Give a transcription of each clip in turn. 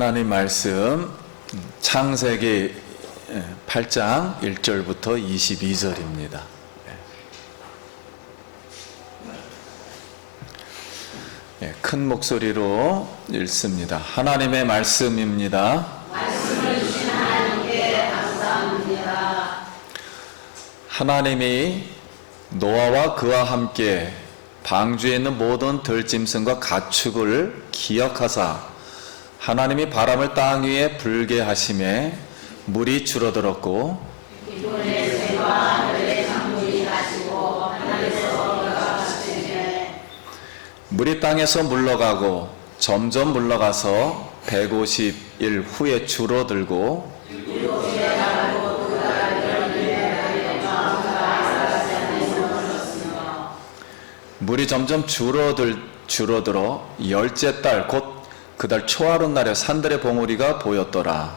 하나님 말씀 창세기 8장 1절부터 22절입니다. 큰 목소리로 읽습니다. 하나님의 말씀입니다. 말씀을 주신 하나님께 감사합니다. 하나님이 노아와 그와 함께 방주에 있는 모든 들짐승과 가축을 기억하사 하나님이 바람을 땅 위에 불게 하심에 물이 줄어들었고 기존의 새와 하늘의 작물이 가시고 하늘에서 물러가시되 물이 땅에서 물러가고 점점 물러가서 150일 후에 줄어들고 물이 점점 줄어들어 열째 달 곧 그달 초하룻 날에 산들의 봉우리가 보였더라.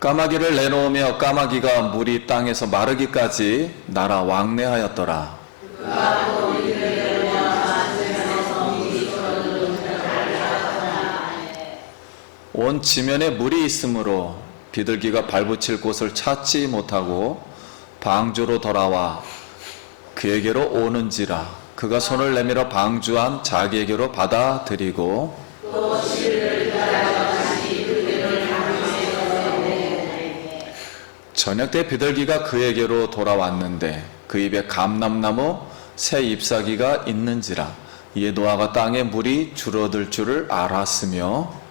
까마귀를 내놓으며 까마귀가 물이 땅에서 마르기까지 날아 왕래하였더라. 온 지면에 물이 있으므로 비둘기가 발붙일 곳을 찾지 못하고 방주로 돌아와 그에게로 오는지라 그가 손을 내밀어 방주한 자기에게로 받아들이고 저녁 때 비둘기가 그에게로 돌아왔는데 그 입에 감람나무 새 잎사귀가 있는지라 이에 노아가 땅에 물이 줄어들 줄을 알았으며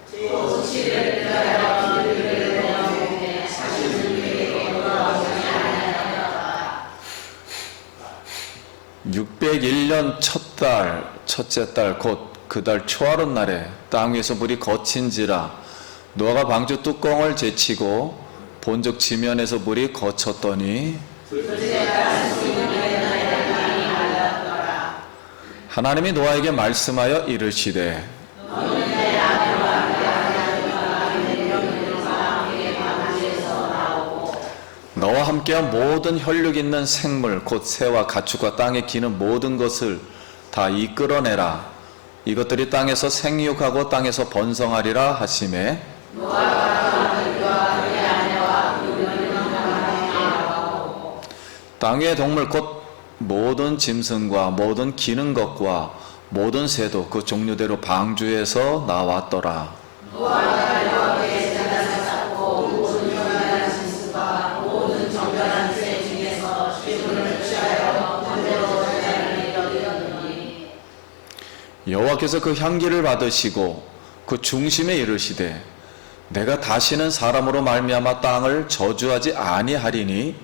601년 첫째 달 곧 그달 초하룻 날에 땅 위에서 물이 거친지라 노아가 방주 뚜껑을 제치고 본즉 지면에서 물이 거쳤더니 하나님이 노아에게 말씀하여 이르시되 너와 함께한 모든 혈육 있는 생물 곧 새와 가축과 땅에 기는 모든 것을 다 이끌어내라. 이것들이 땅에서 생육하고 땅에서 번성하리라 하시매 땅의 동물 곧 모든 짐승과 모든 기는 것과 모든 새도 그 종류대로 방주에서 나왔더라. 여호와께서 그 향기를 받으시고 그 중심에 이르시되 내가 다시는 사람으로 말미암아 땅을 저주하지 아니하리니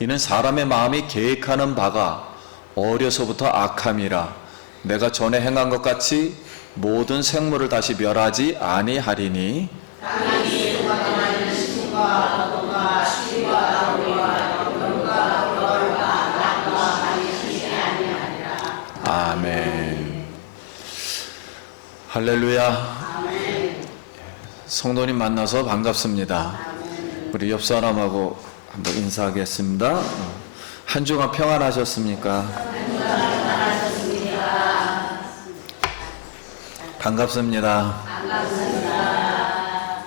이는 사람의 마음이 계획하는 바가 어려서부터 악함이라 내가 전에 행한 것 같이 모든 생물을 다시 멸하지 아니하리니 아멘. 할렐루야. 아멘. 성도님 만나서 반갑습니다. 아멘. 우리 옆 사람하고 한번 인사하겠습니다. 한 주간 평안하셨습니까? 반갑습니다. 반갑습니다.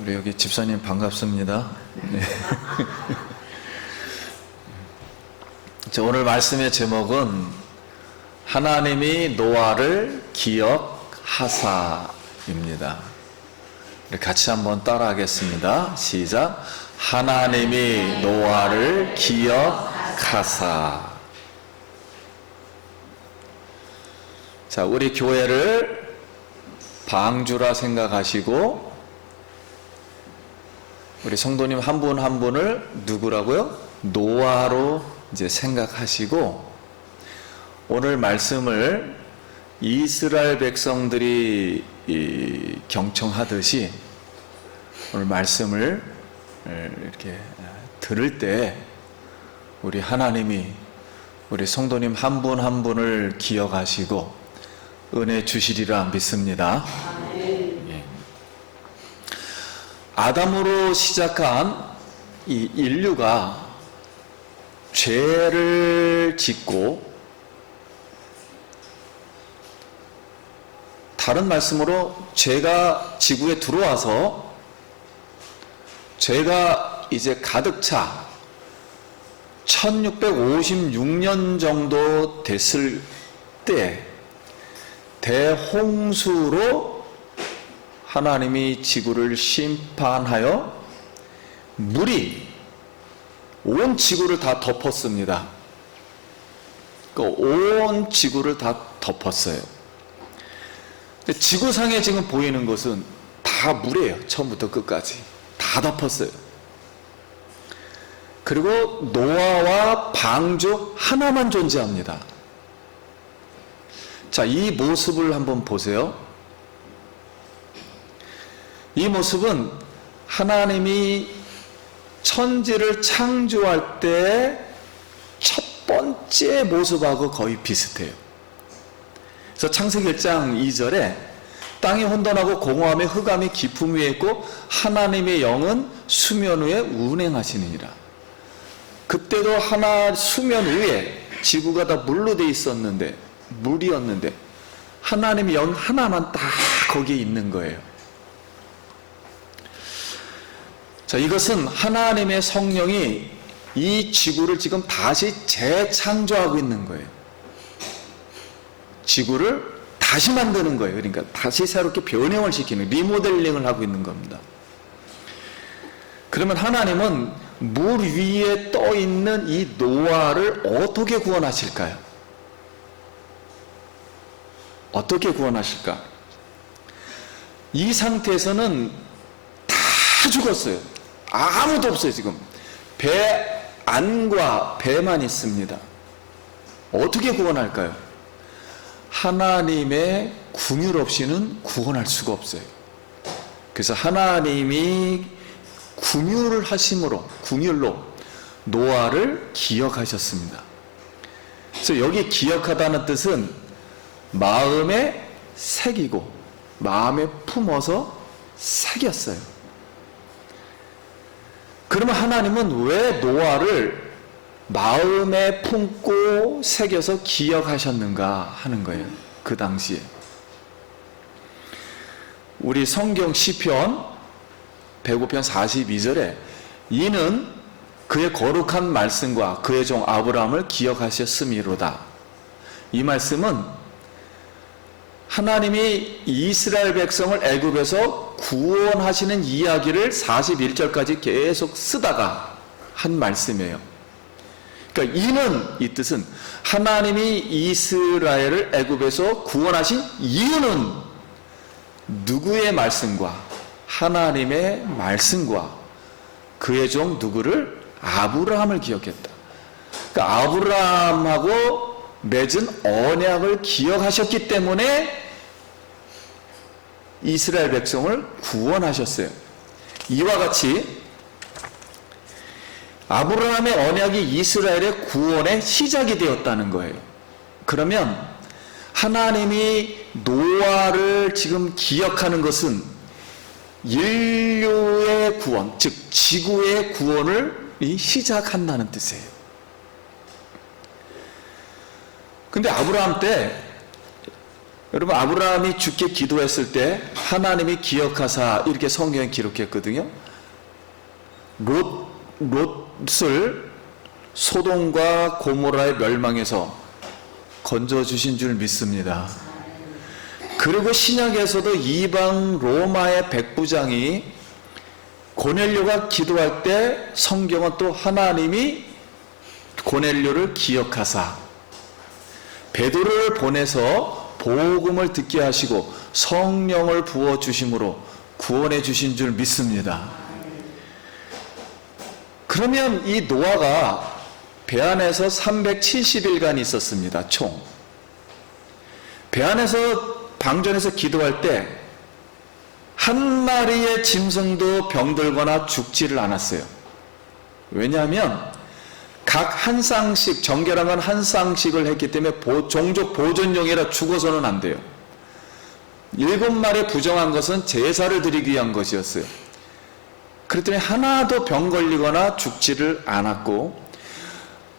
우리 여기 집사님 반갑습니다. 네. 자, 오늘 말씀의 제목은 하나님이 노아를 기억하사입니다. 같이 한번 따라하겠습니다. 시작. 하나님이 노아를 기억하사. 자, 우리 교회를 방주라 생각하시고 우리 성도님 한 분 한 분을 누구라고요? 노아로 이제 생각하시고 오늘 말씀을 이스라엘 백성들이 경청하듯이 오늘 말씀을 이렇게 들을 때 우리 하나님이 우리 성도님 한 분 한 분을 기억하시고 은혜 주시리라 믿습니다. 예. 아담으로 시작한 이 인류가 죄를 짓고, 다른 말씀으로 죄가 지구에 들어와서 죄가 이제 가득 차 1656년 정도 됐을 때 대홍수로 하나님이 지구를 심판하여 물이 온 지구를 다 덮었습니다. 온 지구를 다 덮었어요. 지구상에 지금 보이는 것은 다 물이에요. 처음부터 끝까지 다 덮었어요. 그리고 노아와 방주 하나만 존재합니다. 자, 이 모습을 한번 보세요. 이 모습은 하나님이 천지를 창조할 때 첫 번째 모습하고 거의 비슷해요. 그래서 창세기 1장 2절에 땅이 혼돈하고 공허함에 흑암이 깊음 위에 있고 하나님의 영은 수면 위에 운행하시느니라. 그때도 수면 위에 지구가 다 물로 돼 있었는데, 물이었는데 하나님의 영 하나만 딱 거기에 있는 거예요. 자, 이것은 하나님의 성령이 이 지구를 지금 다시 재창조하고 있는 거예요. 지구를 다시 만드는 거예요. 그러니까 다시 새롭게 변형을 시키는, 리모델링을 하고 있는 겁니다. 그러면 하나님은 물 위에 떠 있는 이 노아를 어떻게 구원하실까요? 어떻게 구원하실까? 이 상태에서는 다 죽었어요. 아무도 없어요. 지금 배 안과 배만 있습니다. 어떻게 구원할까요? 하나님의 긍휼 없이는 구원할 수가 없어요. 그래서 하나님이 긍휼을 하심으로, 긍휼로 노아를 기억하셨습니다. 그래서 여기 기억하다는 뜻은 마음에 새기고, 마음에 품어서 새겼어요. 그러면 하나님은 왜 노아를 마음에 품고 새겨서 기억하셨는가 하는 거예요. 그 당시에. 우리 성경 시편 105편 42절에 이는 그의 거룩한 말씀과 그의 종 아브라함을 기억하셨음이로다. 이 말씀은 하나님이 이스라엘 백성을 애굽에서 구원하시는 이야기를 41절까지 계속 쓰다가 한 말씀이에요. 그러니까 이는, 이 뜻은 하나님이 이스라엘을 애굽에서 구원하신 이유는 누구의 말씀과, 하나님의 말씀과 그의 종 누구를? 아브라함을 기억했다. 그러니까 아브라함하고 맺은 언약을 기억하셨기 때문에 이스라엘 백성을 구원하셨어요. 이와 같이 아브라함의 언약이 이스라엘의 구원의 시작이 되었다는 거예요. 그러면 하나님이 노아를 지금 기억하는 것은 인류의 구원, 즉 지구의 구원을 시작한다는 뜻이에요. 근데 아브라함 때, 여러분, 아브라함이 주께 기도했을 때 하나님이 기억하사, 이렇게 성경에 기록했거든요. 롯을 소돔과 고모라의 멸망에서 건져주신 줄 믿습니다. 그리고 신약에서도 이방 로마의 백부장이 고넬료가 기도할 때 성경은 또 하나님이 고넬료를 기억하사 베드로를 보내서 복음을 듣게 하시고 성령을 부어주심으로 구원해 주신 줄 믿습니다. 그러면 이 노아가 배 안에서 370일간 있었습니다. 총. 배 안에서 방전에서 기도할 때 한 마리의 짐승도 병들거나 죽지를 않았어요. 왜냐하면 각 한 쌍씩, 정결한 한 쌍씩을 했기 때문에 종족 보존용이라 죽어서는 안 돼요. 7마리 부정한 것은 제사를 드리기 위한 것이었어요. 그랬더니 하나도 병 걸리거나 죽지를 않았고,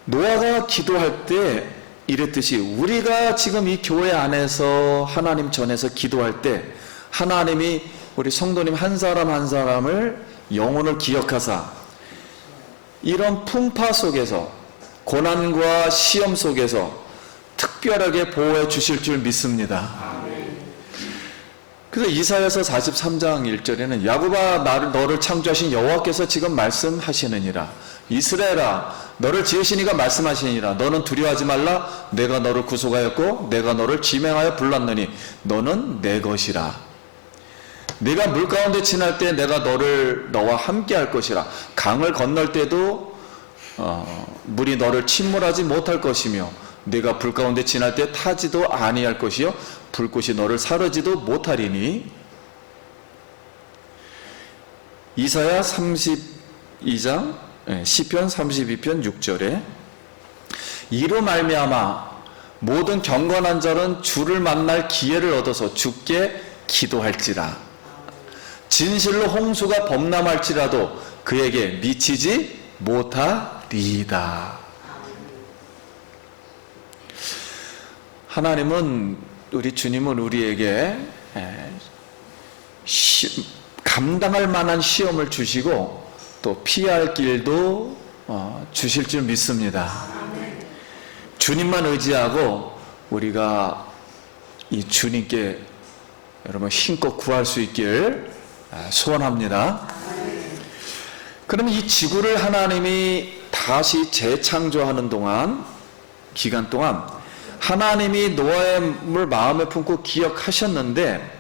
노아가 기도할 때 이랬듯이 우리가 지금 이 교회 안에서 하나님 전에서 기도할 때 하나님이 우리 성도님 한 사람 한 사람을 영혼을 기억하사 이런 풍파 속에서 고난과 시험 속에서 특별하게 보호해 주실 줄 믿습니다. 그래서 이사야서 43장 1절에는 야곱아 너를 창조하신 여호와께서 지금 말씀하시느니라. 이스라엘아 너를 지으시니가 말씀하시니라. 너는 두려워하지 말라. 내가 너를 구속하였고 내가 너를 지명하여 불렀느니 너는 내 것이라. 네가 물 가운데 지날 때 내가 너와 함께 할 것이라. 강을 건널 때도 물이 너를 침몰하지 못할 것이며 네가 불 가운데 지날 때 타지도 아니할 것이요 불꽃이 너를 사르지도 못하리니. 이사야 32장 시편 32편 6절에 이로 말미암아 모든 경건한 자는 주를 만날 기회를 얻어서 주께 기도할지라. 진실로 홍수가 범람할지라도 그에게 미치지 못하리이다. 하나님은 우리 주님은 우리에게 감당할 만한 시험을 주시고 또 피할 길도 주실 줄 믿습니다. 주님만 의지하고 우리가 이 주님께 여러분 힘껏 구할 수 있길 소원합니다. 그러면 이 지구를 하나님이 다시 재창조하는 기간 동안 하나님이 노아의 마음에 품고 기억하셨는데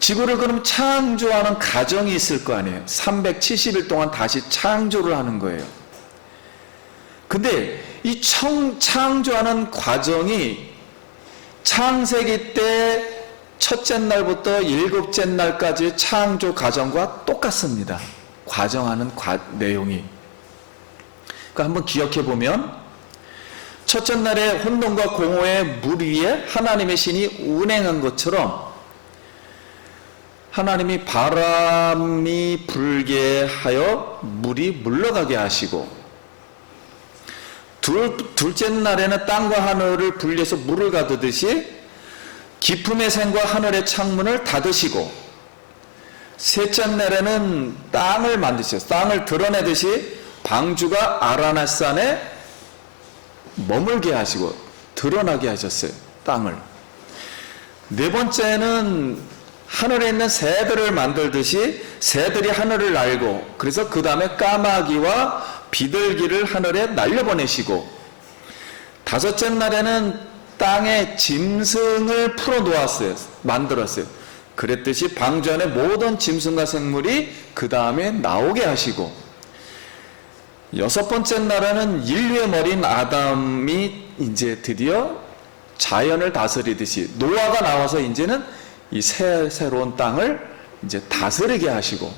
지구를 그럼 창조하는 과정이 있을 거 아니에요. 370일 동안 다시 창조를 하는 거예요. 근데 이 창조하는 과정이 창세기 때 첫째 날부터 일곱째 날까지 창조 과정과 똑같습니다. 과정하는 내용이. 그러니까 한번 기억해 보면 첫째 날에 혼돈과 공허의 물 위에 하나님의 신이 운행한 것처럼 하나님이 바람이 불게 하여 물이 물러가게 하시고 둘째 날에는 땅과 하늘을 분리해서 물을 가두듯이 깊음의 샘과 하늘의 창문을 닫으시고 셋째 날에는 땅을 만드셨어요. 땅을 드러내듯이 방주가 아라낫산에 머물게 하시고 드러나게 하셨어요. 땅을. 네 번째는 하늘에 있는 새들을 만들듯이 새들이 하늘을 날고 그래서 그 다음에 까마귀와 비둘기를 하늘에 날려보내시고 다섯째 날에는 땅에 짐승을 풀어놓았어요. 만들었어요. 그랬듯이 방주 안에 모든 짐승과 생물이 그 다음에 나오게 하시고 여섯 번째 날에는 인류의 머리인 아담이 이제 드디어 자연을 다스리듯이 노아가 나와서 이제는 이 새로운 땅을 이제 다스리게 하시고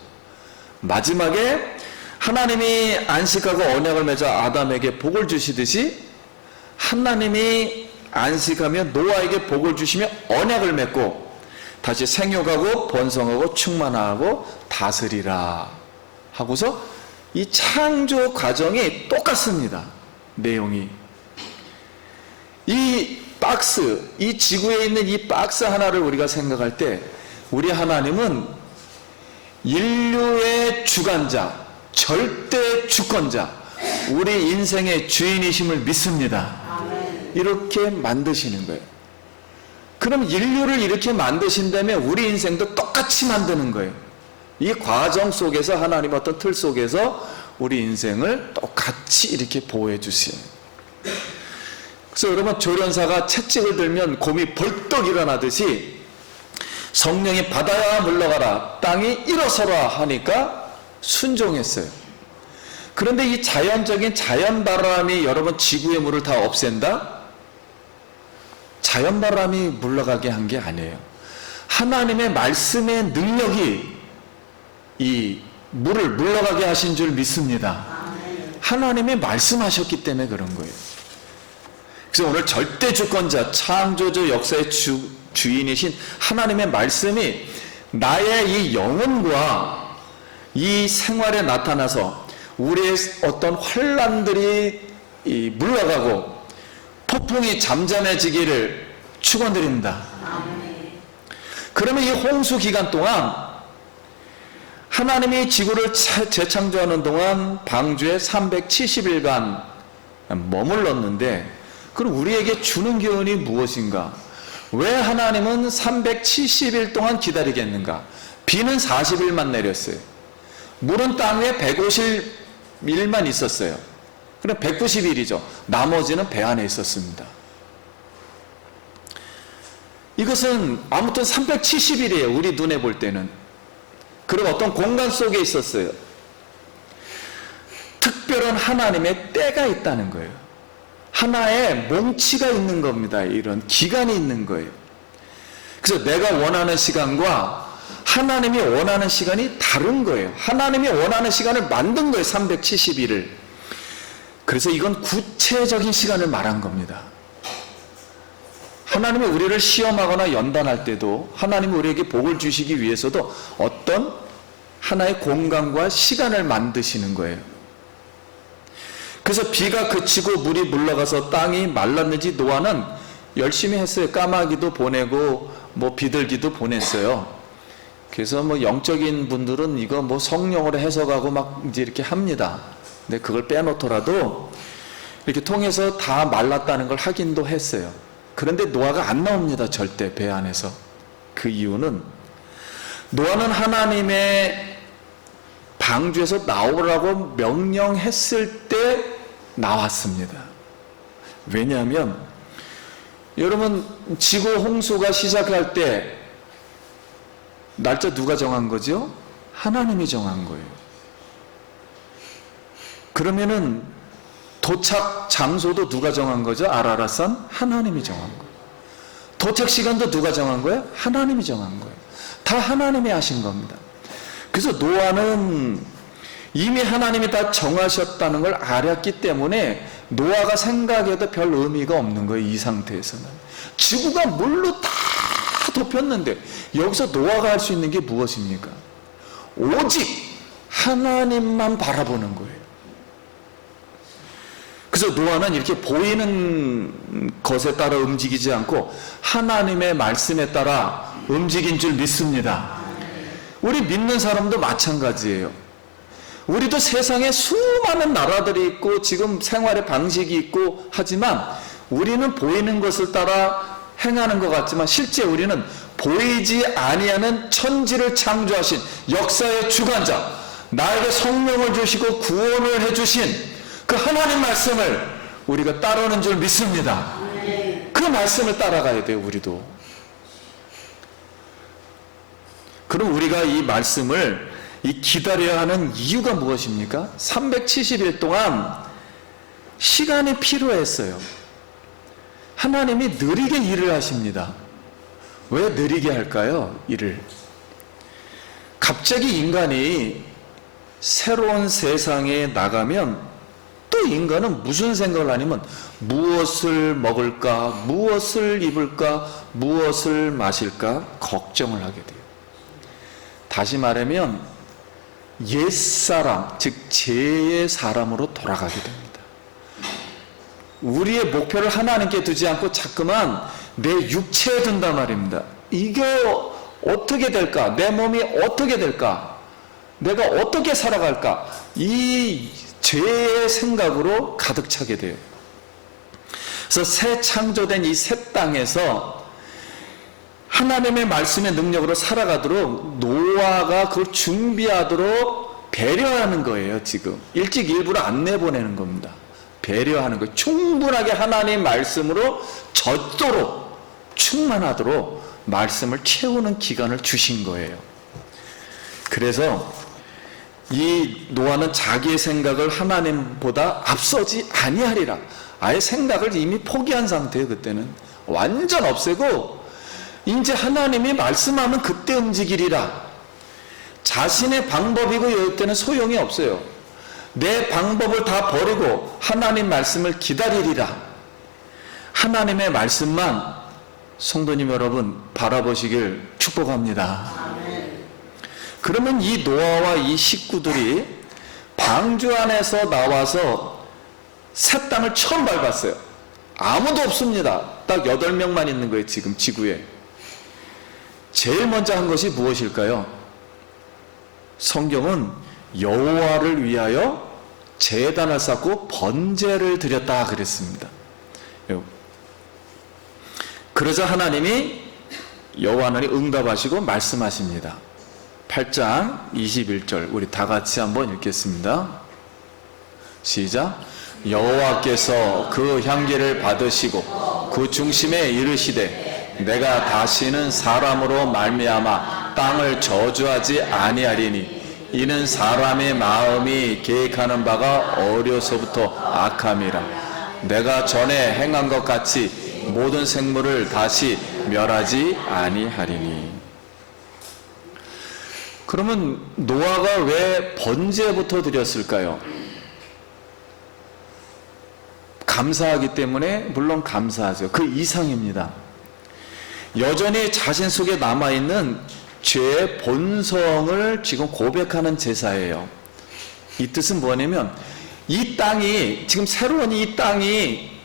마지막에 하나님이 안식하고 언약을 맺어 아담에게 복을 주시듯이 하나님이 안식하며 노아에게 복을 주시며 언약을 맺고 다시 생육하고 번성하고 충만하고 다스리라 하고서 이 창조 과정이 똑같습니다. 내용이. 이 지구에 있는 이 박스 하나를 우리가 생각할 때 우리 하나님은 인류의 주관자, 절대 주권자, 우리 인생의 주인이심을 믿습니다. 이렇게 만드시는 거예요. 그럼 인류를 이렇게 만드신다면 우리 인생도 똑같이 만드는 거예요. 이 과정 속에서 하나님 어떤 틀 속에서 우리 인생을 똑같이 이렇게 보호해 주세요. 그래서 여러분 조련사가 채찍을 들면 곰이 벌떡 일어나듯이 성령이 바다야 물러가라 땅이 일어서라 하니까 순종했어요. 그런데 이 자연적인 자연바람이 여러분 지구의 물을 다 없앤다? 자연바람이 물러가게 한 게 아니에요. 하나님의 말씀의 능력이 이 물을 물러가게 하신 줄 믿습니다. 하나님이 말씀하셨기 때문에 그런 거예요. 그래서 오늘 절대 주권자, 창조주 역사의 주인이신 하나님의 말씀이 나의 이 영혼과 이 생활에 나타나서 우리의 어떤 환난들이 물러가고 폭풍이 잠잠해지기를 축원드립니다. 그러면 이 홍수 기간 동안 하나님이 지구를 재창조하는 동안 방주에 370일간 머물렀는데, 그럼 우리에게 주는 교훈이 무엇인가? 왜 하나님은 370일 동안 기다리겠는가? 비는 40일만 내렸어요. 물은 땅 위에 150일만 있었어요. 그럼 190일이죠. 나머지는 배 안에 있었습니다. 이것은 아무튼 370일이에요. 우리 눈에 볼 때는. 그리고 어떤 공간 속에 있었어요. 특별한 하나님의 때가 있다는 거예요. 하나의 몽치가 있는 겁니다. 이런 기간이 있는 거예요. 그래서 내가 원하는 시간과 하나님이 원하는 시간이 다른 거예요. 하나님이 원하는 시간을 만든 거예요. 370일을. 그래서 이건 구체적인 시간을 말한 겁니다. 하나님이 우리를 시험하거나 연단할 때도, 하나님이 우리에게 복을 주시기 위해서도 어떤 하나의 공간과 시간을 만드시는 거예요. 그래서 비가 그치고 물이 물러가서 땅이 말랐는지 노아는 열심히 했어요. 까마귀도 보내고 비둘기도 보냈어요. 그래서 영적인 분들은 이거 성령으로 해석하고 막 이제 이렇게 합니다. 근데 그걸 빼놓더라도 이렇게 통해서 다 말랐다는 걸 확인도 했어요. 그런데 노아가 안 나옵니다. 절대 배 안에서. 그 이유는 노아는 하나님의 방주에서 나오라고 명령했을 때 나왔습니다. 왜냐하면 여러분, 지구 홍수가 시작할 때 날짜 누가 정한 거죠? 하나님이 정한 거예요. 그러면은 도착 장소도 누가 정한 거죠? 아라랏산? 하나님이 정한 거예요. 도착 시간도 누가 정한 거예요? 하나님이 정한 거예요. 다 하나님이 하신 겁니다. 그래서 노아는 이미 하나님이 다 정하셨다는 걸 알았기 때문에 노아가 생각해도 별 의미가 없는 거예요. 이 상태에서는. 지구가 물로 다 덮였는데 여기서 노아가 할 수 있는 게 무엇입니까? 오직 하나님만 바라보는 거예요. 그래서 노아는 이렇게 보이는 것에 따라 움직이지 않고 하나님의 말씀에 따라 움직인 줄 믿습니다. 우리 믿는 사람도 마찬가지예요. 우리도 세상에 수많은 나라들이 있고 지금 생활의 방식이 있고 하지만 우리는 보이는 것을 따라 행하는 것 같지만 실제 우리는 보이지 아니하는 천지를 창조하신 역사의 주관자, 나에게 성령을 주시고 구원을 해주신 그 하나님 말씀을 우리가 따르는 줄 믿습니다. 그 말씀을 따라가야 돼요. 우리도. 그럼 우리가 이 말씀을 기다려야 하는 이유가 무엇입니까? 370일 동안 시간이 필요했어요. 하나님이 느리게 일을 하십니다. 왜 느리게 할까요? 일을. 갑자기 인간이 새로운 세상에 나가면 또 인간은 무슨 생각을 하냐면 무엇을 먹을까, 무엇을 입을까, 무엇을 마실까 걱정을 하게 돼요. 다시 말하면 옛사람, 즉 죄의 사람으로 돌아가게 됩니다. 우리의 목표를 하나님께 두지 않고 자꾸만 내 육체에 둔단 말입니다. 이게 어떻게 될까? 내 몸이 어떻게 될까? 내가 어떻게 살아갈까? 이 죄의 생각으로 가득 차게 돼요. 그래서 새 창조된 이 새 땅에서 하나님의 말씀의 능력으로 살아가도록 노아가 그걸 준비하도록 배려하는 거예요. 지금 일찍 일부러 안 내보내는 겁니다. 배려하는 거예요. 충분하게 하나님 말씀으로 젖도록 충만하도록 말씀을 채우는 기간을 주신 거예요. 그래서 이 노아는 자기의 생각을 하나님보다 앞서지 아니하리라. 아예 생각을 이미 포기한 상태예요. 그때는 완전 없애고 이제 하나님이 말씀하면 그때 움직이리라. 자신의 방법이고 이럴 때는 소용이 없어요. 내 방법을 다 버리고 하나님 말씀을 기다리리라. 하나님의 말씀만 성도님 여러분 바라보시길 축복합니다. 그러면 이 노아와 이 식구들이 방주 안에서 나와서 새 땅을 처음 밟았어요. 아무도 없습니다. 딱 8명만 있는 거예요, 지금 지구에. 제일 먼저 한 것이 무엇일까요? 성경은 여호와를 위하여 제단을 쌓고 번제를 드렸다 그랬습니다. 그러자 하나님이 여호와 하나님 응답하시고 말씀하십니다. 8장 21절 우리 다 같이 한번 읽겠습니다. 시작. 여호와께서 그 향기를 받으시고 그 중심에 이르시되 내가 다시는 사람으로 말미암아 땅을 저주하지 아니하리니 이는 사람의 마음이 계획하는 바가 어려서부터 악함이라. 내가 전에 행한 것 같이 모든 생물을 다시 멸하지 아니하리니. 그러면 노아가 왜 번제부터 드렸을까요? 감사하기 때문에. 물론 감사하죠. 그 이상입니다. 여전히 자신 속에 남아있는 죄의 본성을 지금 고백하는 제사예요. 이 뜻은 뭐냐면 이 땅이, 지금 새로운 이 땅이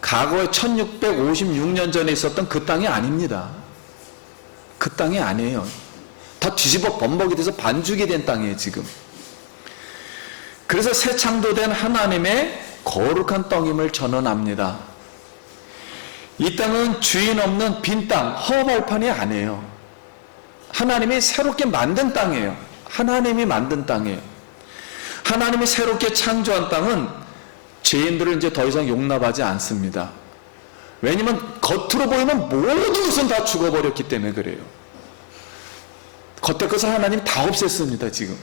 과거에 1656년 전에 있었던 그 땅이 아닙니다. 그 땅이 아니에요. 다 뒤집어 범벅이 돼서 반죽이 된 땅이에요, 지금. 그래서 새 창조된 하나님의 거룩한 땅임을 전언합니다. 이 땅은 주인 없는 빈 땅, 허벌판이 아니에요. 하나님이 새롭게 만든 땅이에요. 하나님이 만든 땅이에요. 하나님이 새롭게 창조한 땅은 죄인들을 이제 더 이상 용납하지 않습니다. 왜냐면 겉으로 보이는 모든 것은 다 죽어버렸기 때문에 그래요. 겉에 것을 하나님 다 없앴습니다, 지금.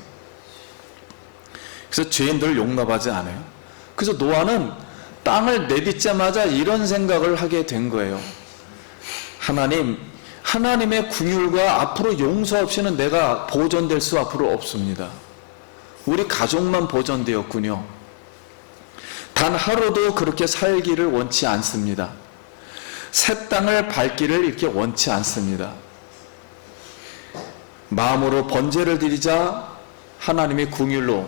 그래서 죄인들을 용납하지 않아요. 그래서 노아는 땅을 내딛자마자 이런 생각을 하게 된 거예요. 하나님의 긍휼과 앞으로 용서 없이는 내가 보존될 수 앞으로 없습니다. 우리 가족만 보존되었군요. 단 하루도 그렇게 살기를 원치 않습니다. 새 땅을 밟기를 이렇게 원치 않습니다. 마음으로 번제를 드리자 하나님의 긍휼로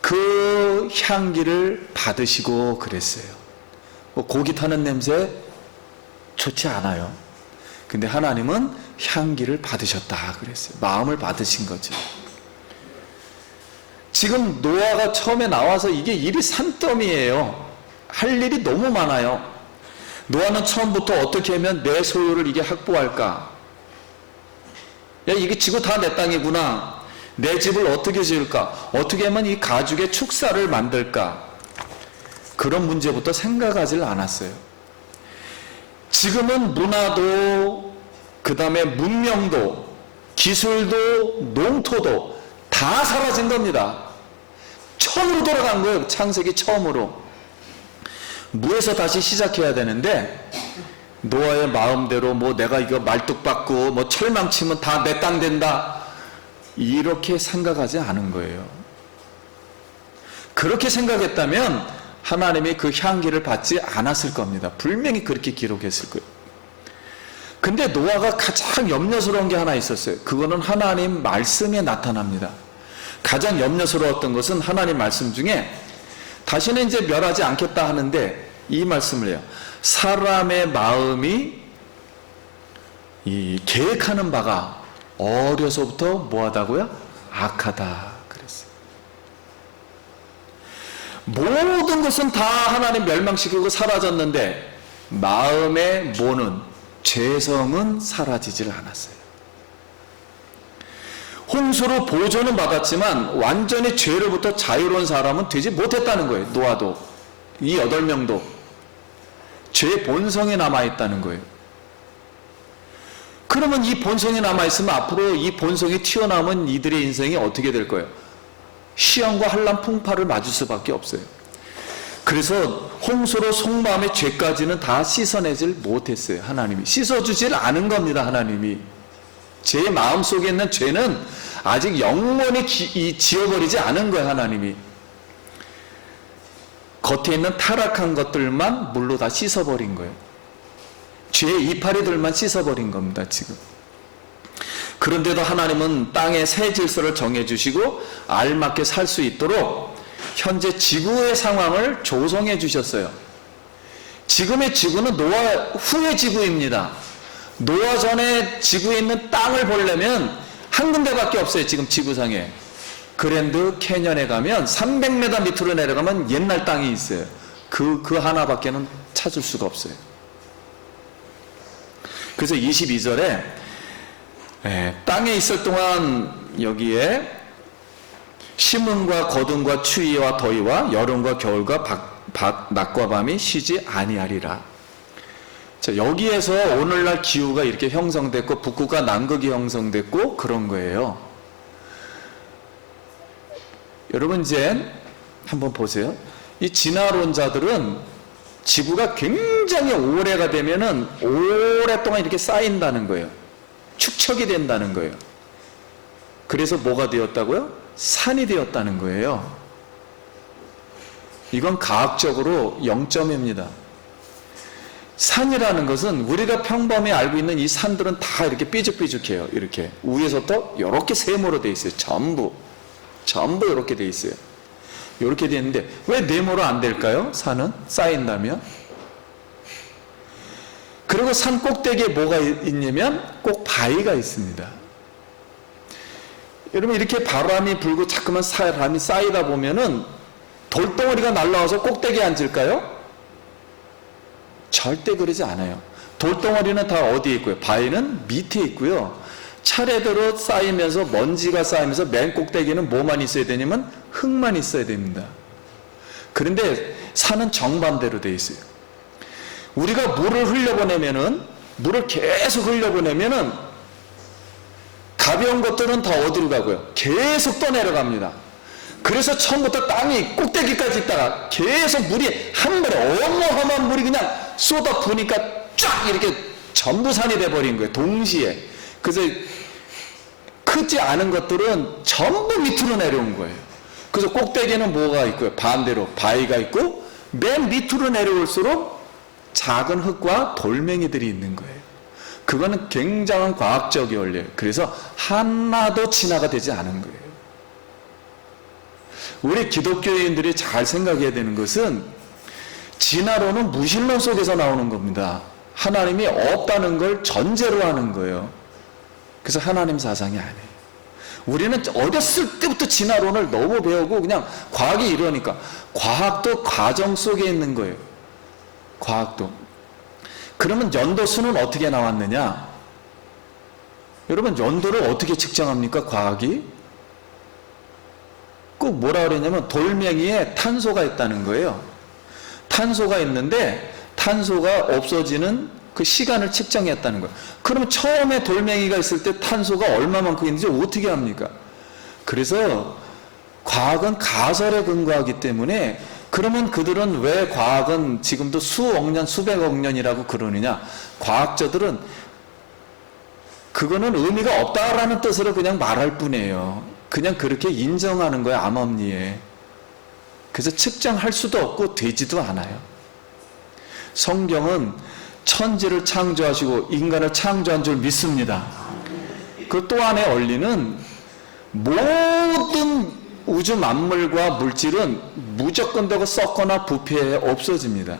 그 향기를 받으시고 그랬어요. 고기 타는 냄새 좋지 않아요. 근데 하나님은 향기를 받으셨다 그랬어요. 마음을 받으신 거죠. 지금 노아가 처음에 나와서 이게 일이 산더미예요. 할 일이 너무 많아요. 노아는 처음부터 어떻게 하면 내 소유를 이게 확보할까? 야, 이게 지구 다 내 땅이구나. 내 집을 어떻게 지을까? 어떻게 하면 이 가죽의 축사를 만들까? 그런 문제부터 생각하지 않았어요. 지금은 문화도, 그 다음에 문명도, 기술도, 농토도 다 사라진 겁니다. 처음으로 돌아간 거예요. 창세기 처음으로. 무에서 다시 시작해야 되는데 노아의 마음대로 뭐 내가 이거 말뚝박고 뭐 철망치면 다 내 땅 된다. 이렇게 생각하지 않은 거예요. 그렇게 생각했다면 하나님이 그 향기를 받지 않았을 겁니다. 분명히 그렇게 기록했을 거예요. 근데 노아가 가장 염려스러운 게 하나 있었어요. 그거는 하나님 말씀에 나타납니다. 가장 염려스러웠던 것은 하나님 말씀 중에 다시는 이제 멸하지 않겠다 하는데 이 말씀을 해요. 사람의 마음이 이 계획하는 바가 어려서부터 뭐하다고요? 악하다 그랬어요. 모든 것은 다 하나님 멸망시키고 사라졌는데 마음의 모는, 죄성은 사라지질 않았어요. 홍수로 보존은 받았지만 완전히 죄로부터 자유로운 사람은 되지 못했다는 거예요. 노아도, 이 8명도 죄의 본성이 남아있다는 거예요. 그러면 이 본성이 남아있으면 앞으로 이 본성이 튀어나오면 이들의 인생이 어떻게 될 거예요? 시험과 환난 풍파를 맞을 수밖에 없어요. 그래서 홍수로 속마음의 죄까지는 다 씻어내질 못했어요. 하나님이 씻어주질 않은 겁니다. 하나님이 제 마음속에 있는 죄는 아직 영원히 지워버리지 않은 거예요. 하나님이 겉에 있는 타락한 것들만 물로 다 씻어버린 거예요. 죄의 이파리들만 씻어버린 겁니다. 지금. 그런데도 하나님은 땅에 새 질서를 정해주시고 알맞게 살 수 있도록 현재 지구의 상황을 조성해 주셨어요. 지금의 지구는 노아 후의 지구입니다. 노아 전에 지구에 있는 땅을 보려면 한 군데밖에 없어요. 지금 지구상에. 그랜드 캐년에 가면 300m 밑으로 내려가면 옛날 땅이 있어요. 그 하나밖에는 찾을 수가 없어요. 그래서 22절에 땅에 있을 동안 여기에 심음과 거둠과 추위와 더위와 여름과 겨울과 낮과 밤이 쉬지 아니하리라. 자, 여기에서 오늘날 기후가 이렇게 형성됐고 북극과 남극이 형성됐고 그런 거예요. 여러분 이제 한번 보세요. 이 진화론자들은 지구가 굉장히 오래가 되면은 오랫동안 이렇게 쌓인다는 거예요. 축척이 된다는 거예요. 그래서 뭐가 되었다고요? 산이 되었다는 거예요. 이건 과학적으로 0점입니다. 산이라는 것은 우리가 평범히 알고 있는 이 산들은 다 이렇게 삐죽삐죽해요. 이렇게 위에서부터 이렇게 세모로 돼 있어요. 전부 이렇게 돼 있어요. 이렇게 돼 있는데 왜 네모로 안 될까요? 산은 쌓인다면. 그리고 산 꼭대기에 뭐가 있냐면 꼭 바위가 있습니다. 여러분 이렇게 바람이 불고 자꾸만 사람이 쌓이다 보면은 돌덩어리가 날라와서 꼭대기에 앉을까요? 절대 그러지 않아요. 돌덩어리는 다 어디에 있고요? 바위는 밑에 있고요. 차례대로 쌓이면서 먼지가 쌓이면서 맨 꼭대기는 뭐만 있어야 되냐면 흙만 있어야 됩니다. 그런데 산은 정반대로 돼 있어요. 우리가 물을 계속 흘려보내면은 가벼운 것들은 다 어디로 가고요? 계속 떠내려갑니다. 그래서 처음부터 땅이 꼭대기까지 있다가 계속 물이 한 번에 어마어마한 물이 그냥 쏟아 부으니까 쫙 이렇게 전부 산이 돼버린 거예요. 동시에. 그래서 크지 않은 것들은 전부 밑으로 내려온 거예요. 그래서 꼭대기에는 뭐가 있고요? 반대로 바위가 있고 맨 밑으로 내려올수록 작은 흙과 돌멩이들이 있는 거예요. 그거는 굉장한 과학적 원리예요. 그래서 하나도 진화가 되지 않은 거예요. 우리 기독교인들이 잘 생각해야 되는 것은 진화론은 무신론 속에서 나오는 겁니다. 하나님이 없다는 걸 전제로 하는 거예요. 그래서 하나님 사상이 아니에요. 우리는 어렸을 때부터 진화론을 너무 배우고 그냥 과학이 이러니까 과학도 과정 속에 있는 거예요. 과학도. 그러면 연도수는 어떻게 나왔느냐? 여러분 연도를 어떻게 측정합니까? 과학이? 꼭 뭐라 그랬냐면 돌멩이에 탄소가 있다는 거예요. 탄소가 있는데 탄소가 없어지는 그 시간을 측정했다는 거예요. 그러면 처음에 돌멩이가 있을 때 탄소가 얼마만큼 있는지 어떻게 합니까? 그래서 과학은 가설에 근거하기 때문에 그러면 그들은 왜 과학은 지금도 수억 년, 수백억 년이라고 그러느냐? 과학자들은 그거는 의미가 없다라는 뜻으로 그냥 말할 뿐이에요. 그냥 그렇게 인정하는 거예요, 암암리에. 그래서 측정할 수도 없고 되지도 않아요. 성경은 천지를 창조하시고 인간을 창조한 줄 믿습니다. 그 또 안에 원리는 모든 우주 만물과 물질은 무조건 되고 썩거나 부패해 없어집니다.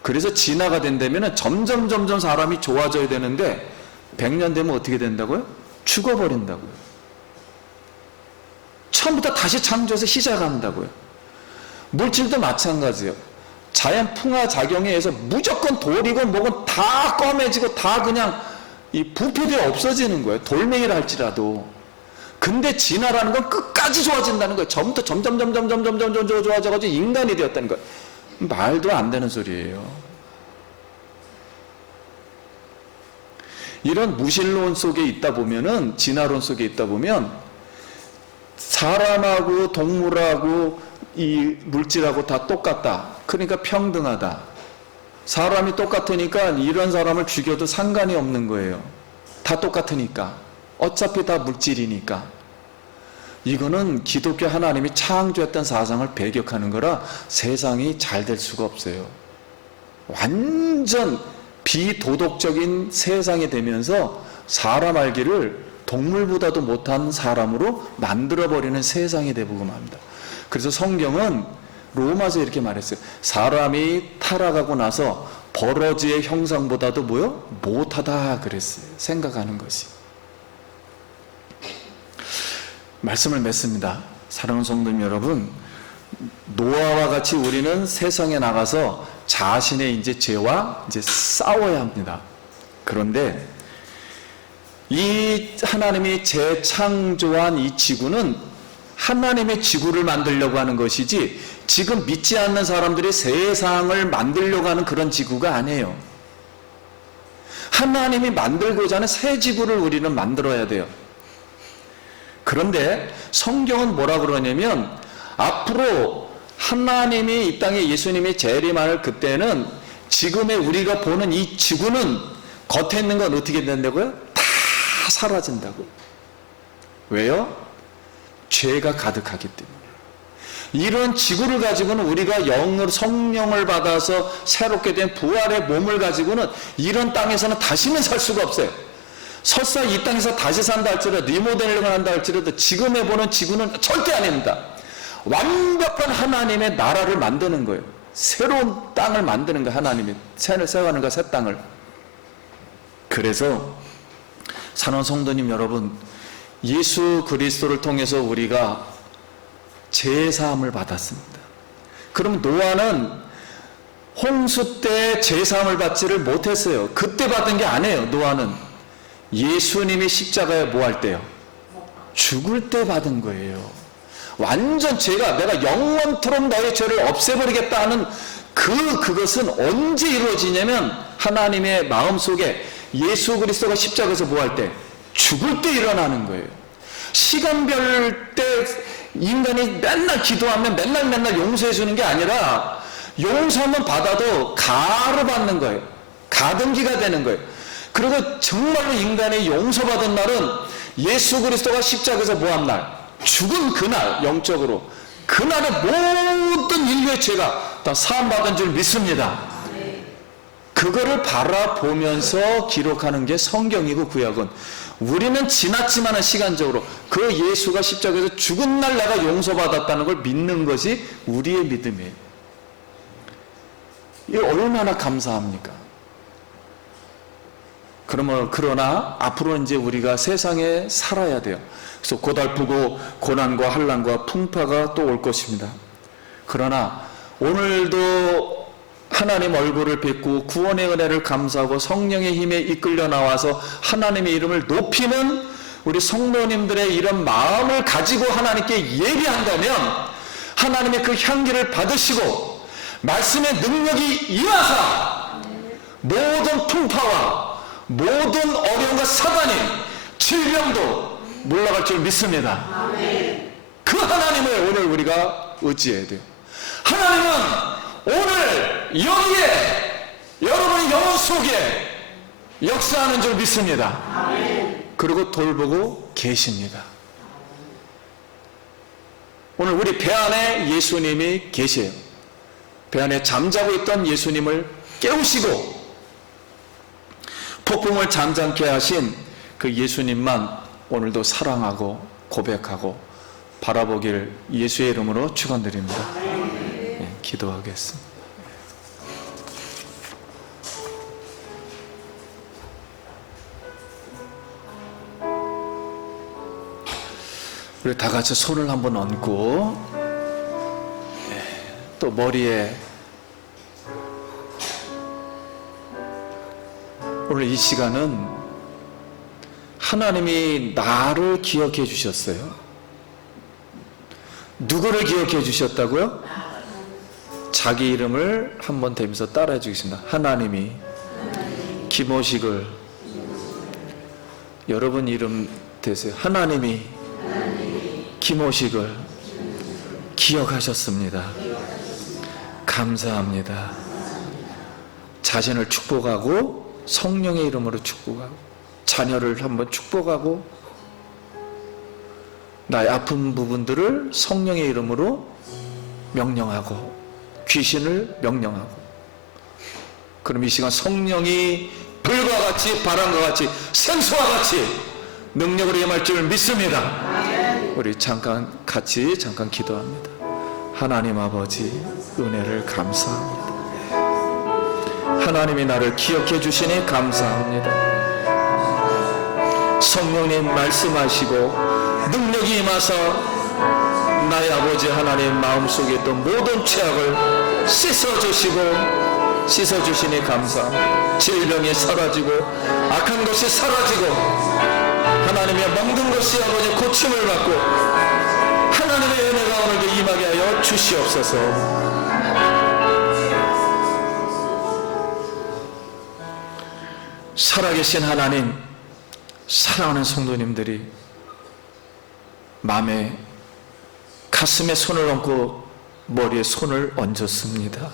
그래서 진화가 된다면 점점 사람이 좋아져야 되는데 100년 되면 어떻게 된다고요? 죽어버린다고요. 처음부터 다시 창조해서 시작한다고요. 물질도 마찬가지예요. 자연 풍화 작용에 의해서 무조건 돌이고 뭐고 다 검해지고 다 그냥 이 부패되어 없어지는 거예요. 돌멩이라 할지라도. 근데 진화라는 건 끝까지 좋아진다는 거예요. 점부터 점점 좋아져가지고 인간이 되었다는 거예요. 말도 안 되는 소리예요. 이런 무신론 속에 있다 보면은, 진화론 속에 있다 보면 사람하고 동물하고 이 물질하고 다 똑같다. 그러니까 평등하다. 사람이 똑같으니까 이런 사람을 죽여도 상관이 없는 거예요. 다 똑같으니까. 어차피 다 물질이니까. 이거는 기독교 하나님이 창조했던 사상을 배격하는 거라 세상이 잘 될 수가 없어요. 완전 비도덕적인 세상이 되면서 사람 알기를 동물보다도 못한 사람으로 만들어버리는 세상이 되고 맙니다. 그래서 성경은 로마서 이렇게 말했어요. 사람이 타락하고 나서 버러지의 형상보다도 뭐요? 못하다 그랬어요. 생각하는 것이. 말씀을 맺습니다. 사랑하는 성도님 여러분, 노아와 같이 우리는 세상에 나가서 자신의 이제 죄와 이제 싸워야 합니다. 그런데 이 하나님이 재창조한 이 지구는 하나님의 지구를 만들려고 하는 것이지 지금 믿지 않는 사람들이 세상을 만들려고 하는 그런 지구가 아니에요. 하나님이 만들고자 하는 새 지구를 우리는 만들어야 돼요. 그런데 성경은 뭐라 그러냐면 앞으로 하나님이 이 땅에 예수님이 재림할 그때는 지금의 우리가 보는 이 지구는 겉에 있는 건 어떻게 된다고요? 다 사라진다고. 왜요? 죄가 가득하기 때문에. 이런 지구를 가지고는 우리가 영으로 성령을 받아서 새롭게 된 부활의 몸을 가지고는 이런 땅에서는 다시는 살 수가 없어요. 설사 이 땅에서 다시 산다 할지라도 리모델링을 한다 할지라도 지금에 보는 지구는 절대 아닙니다. 완벽한 하나님의 나라를 만드는 거예요. 새로운 땅을 만드는 거예요. 하나님이 세워가는 거, 새 땅을. 그래서 사랑하는 성도님 여러분, 예수 그리스도를 통해서 우리가 제사함을 받았습니다. 그럼 노아는 홍수 때 제사함을 받지를 못했어요. 그때 받은 게 아니에요. 노아는 예수님이 십자가에 뭐 할 때요? 죽을 때 받은 거예요. 완전 내가 영원토록 너의 죄를 없애버리겠다는 그것은 언제 이루어지냐면 하나님의 마음속에 예수 그리스도가 십자가에서 뭐 할 때? 죽을 때 일어나는 거예요. 시간별 때 인간이 맨날 기도하면 맨날 용서해 주는 게 아니라 용서만 받아도 가로 받는 거예요. 가등기가 되는 거예요. 그리고 정말로 인간이 용서받은 날은 예수 그리스도가 십자가에서 뭐한 날? 죽은 그날, 영적으로. 그날에 모든 인류의 죄가 다 사함받은 줄 믿습니다. 그거를 바라보면서 기록하는 게 성경이고 구약은. 우리는 지났지만은 시간적으로 그 예수가 십자가에서 죽은 날 내가 용서받았다는 걸 믿는 것이 우리의 믿음이에요. 이게 얼마나 감사합니까? 그러나 앞으로 이제 우리가 세상에 살아야 돼요. 그래서 고달프고 고난과 한란과 풍파가 또 올 것입니다. 그러나 오늘도 하나님 얼굴을 뵙고 구원의 은혜를 감사하고 성령의 힘에 이끌려 나와서 하나님의 이름을 높이는 우리 성도님들의 이런 마음을 가지고 하나님께 예배한다면 하나님의 그 향기를 받으시고 말씀의 능력이 임하사 모든 풍파와 모든 어려움과 사단이 질병도 물러갈 줄 믿습니다. 그 하나님을 오늘 우리가 의지해야 돼요. 하나님은 오늘 여기에 여러분의 영혼 속에 역사하는 줄 믿습니다. 그리고 돌보고 계십니다. 오늘 우리 배 안에 예수님이 계세요. 배 안에 잠자고 있던 예수님을 깨우시고 폭풍을 잠잠케 하신 그 예수님만 오늘도 사랑하고 고백하고 바라보길 예수의 이름으로 축원드립니다. 기도하겠습니다. 우리 다 같이 손을 한번 얹고 또 머리에 오늘 이 시간은 하나님이 나를 기억해 주셨어요. 누구를 기억해 주셨다고요? 자기 이름을 한번 대면서 따라해 주겠습니다. 하나님이 김호식을 여러분 이름 되세요. 하나님이 김호식을 기억하셨습니다. 감사합니다. 자신을 축복하고 성령의 이름으로 축복하고 자녀를 한번 축복하고 나의 아픈 부분들을 성령의 이름으로 명령하고 귀신을 명령하고 그럼 이 시간 성령이 불과 같이 바람과 같이 생수와 같이 능력으로 임할 줄 믿습니다. 우리 잠깐 기도합니다. 하나님 아버지 은혜를 감사합니다. 하나님이 나를 기억해 주시니 감사합니다. 성령님 말씀하시고 능력이 임하사 나의 아버지 하나님 마음속에 있던 모든 죄악을 씻어주시니 감사합니다. 질병이 사라지고 악한 것이 사라지고 하나님의 먹는 것이 아버지 고침을 받고 하나님의 은혜가 오늘도 임하게 하여 주시옵소서. 살아계신 하나님, 사랑하는 성도님들이 마음에 가슴에 손을 얹고 머리에 손을 얹었습니다.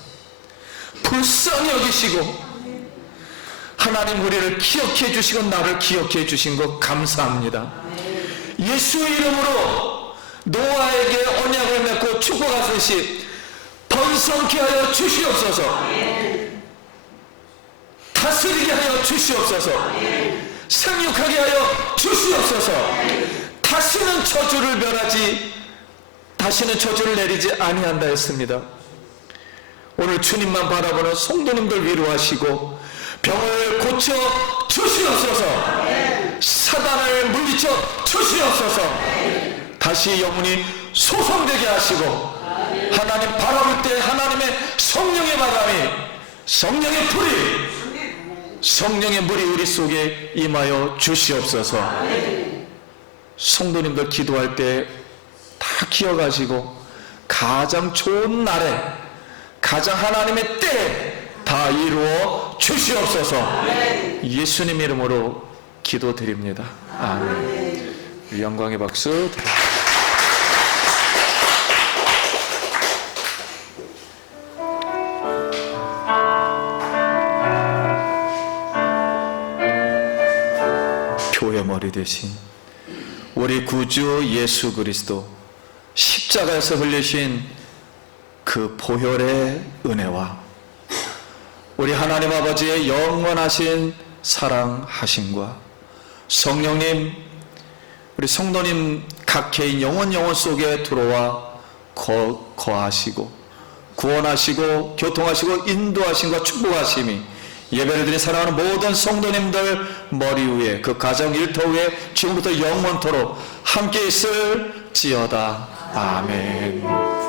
불쌍히 여기시고 하나님 우리를 기억해 주시고 나를 기억해 주신 것 감사합니다. 예수의 이름으로 노아에게 언약을 맺고 축복하듯이 번성케 하여 주시옵소서. 다스리게 하여 주시옵소서. 생육하게 하여 주시옵소서. 다시는 저주를 내리지 아니한다 했습니다. 오늘 주님만 바라보는 성도님들 위로하시고 병을 고쳐 주시옵소서. 사단을 물리쳐 주시옵소서. 다시 영혼이 소성되게 하시고 하나님 바라볼 때 하나님의 성령의 바람이 성령의 물이 우리 속에 임하여 주시옵소서. 성도님들 기도할 때 다 기억하시고 가장 좋은 날에 가장 하나님의 때에 다 이루어 주시옵소서. 예수님 이름으로 기도드립니다. 아멘. 영광의 박수 드립니다. 교회 머리 대신 우리 구주 예수 그리스도 십자가에서 흘리신 그 보혈의 은혜와 우리 하나님 아버지의 영원하신 사랑하심과 성령님 우리 성도님 각 개인 영혼 속에 들어와 거하시고 구원하시고 교통하시고 인도하심과 축복하심이 예배를 드린 사랑하는 모든 성도님들 머리 위에 그 가정 일터 위에 지금부터 영원토록 함께 있을지어다. 아멘.